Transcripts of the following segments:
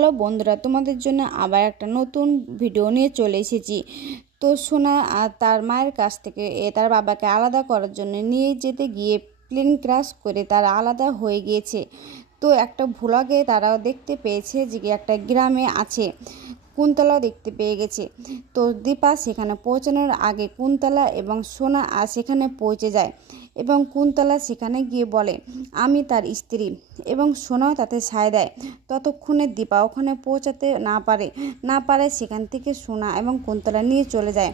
Hello বন্ধুরা, তোমাদের জন্য আবার একটা নতুন ভিডিও নিয়ে চলে এসেছি। তো সোনা আর তার মায়ের কাছ থেকে তার বাবাকে আলাদা করার জন্য নিয়ে যেতে গিয়ে প্লেন ক্র্যাশ করে তারা আলাদা হয়ে গিয়েছে। তো একটা ভ্লগে তারাও দেখতে পেয়েছে যে একটা গ্রামে আছে, কুন্তলাও দেখতে পেয়ে গেছে। তো দীপা সেখানে পৌঁছানোর আগে কুন্তলা এবং সোনা সেখানে পৌঁছে যায় এবং কুন্তলা সেখানে গিয়ে বলে আমি তার স্ত্রী, এবং সোনাও তাতে সায় দেয়। ততক্ষণে দীপা ওখানে পৌঁছাতে না পারে সেখান থেকে সোনা এবং কুন্তলা নিয়ে চলে যায়।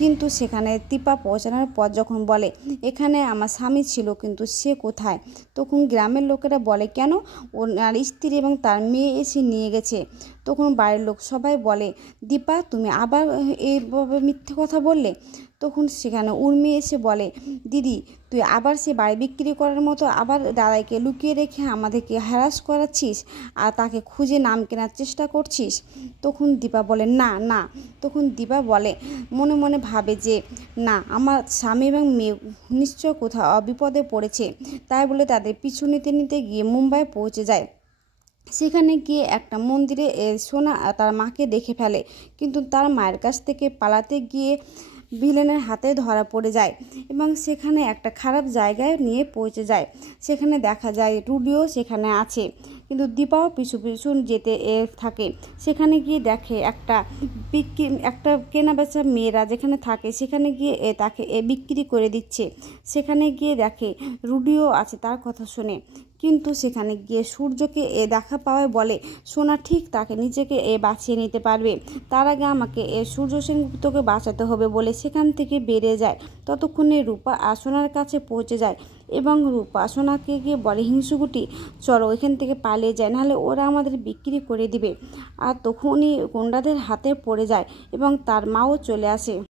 কিন্তু সেখানে দীপা পৌঁছানোর পর যখন বলে এখানে আমার স্বামী ছিল, কিন্তু সে কোথায়, তখন গ্রামের লোকেরা বলে কেন, ওনার স্ত্রী এবং তার মেয়ে এসে নিয়ে গেছে। তখন বাড়ির লোক সবাই বলে দীপা তুমি আবার এইভাবে মিথ্যে কথা বললে। তখন সেখানে উর্মি এসে বলে দিদি তুই আবার সে বাড়ি বিক্রি করার মতো আবার দাদাইকে লুকিয়ে রেখে আমাদেরকে হ্যারাস করাচ্ছিস আর তাকে খুঁজে নাম কেনার চেষ্টা করছিস। তখন দীপা বলে না না। তখন দীপা বলে মনে মনে ভাবে যে না, আমার স্বামী এবং মেয়ে নিশ্চয় কোথাও বিপদে পড়েছে। তাই বলে তাদের পিছু নিতে নিতে গিয়ে মুম্বাই পৌঁছে যায়। সেখানে গিয়ে একটা মন্দিরে সোনা তার মাকে দেখে ফেলে, কিন্তু তার মায়ের কাছ থেকে পালাতে গিয়ে ভিলেনের হাতে ধরা পড়ে যায় এবং সেখানে একটা খারাপ জায়গায় নিয়ে পৌঁছে যায়। সেখানে দেখা যায় রুডিও সেখানে আছে, কিন্তু দীপাও পিছু পিছু যেতে থাকে। সেখানে গিয়ে দেখে একটা কেনাবেচা মেয়েরা যেখানে থাকে সেখানে গিয়ে তাকে বিক্রি করে দিচ্ছে। সেখানে গিয়ে দেখে রুডিও আছে তার কথা শুনে, কিন্তু সেখানে গিয়ে সূর্যকে দেখা পাওয়ায় বলে সোনা ঠিক তাকে নিজেকে বাঁচিয়ে নিতে পারবে, তার আগে আমাকে সূর্য সেনগুপ্তকে বাঁচাতে হবে বলে সেখান থেকে বেরিয়ে যায়। ততক্ষণে রূপা সোনার কাছে পৌঁছে যায় এবং রূপা সোনাকে গিয়ে বলে হিংসুকুটি চলো এখান থেকে পালিয়ে যায়, নাহলে ওরা আমাদের বিক্রি করে দিবে। আর তখনই গুন্ডাদের হাতে পড়ে যায় এবং তার মাও চলে আসে।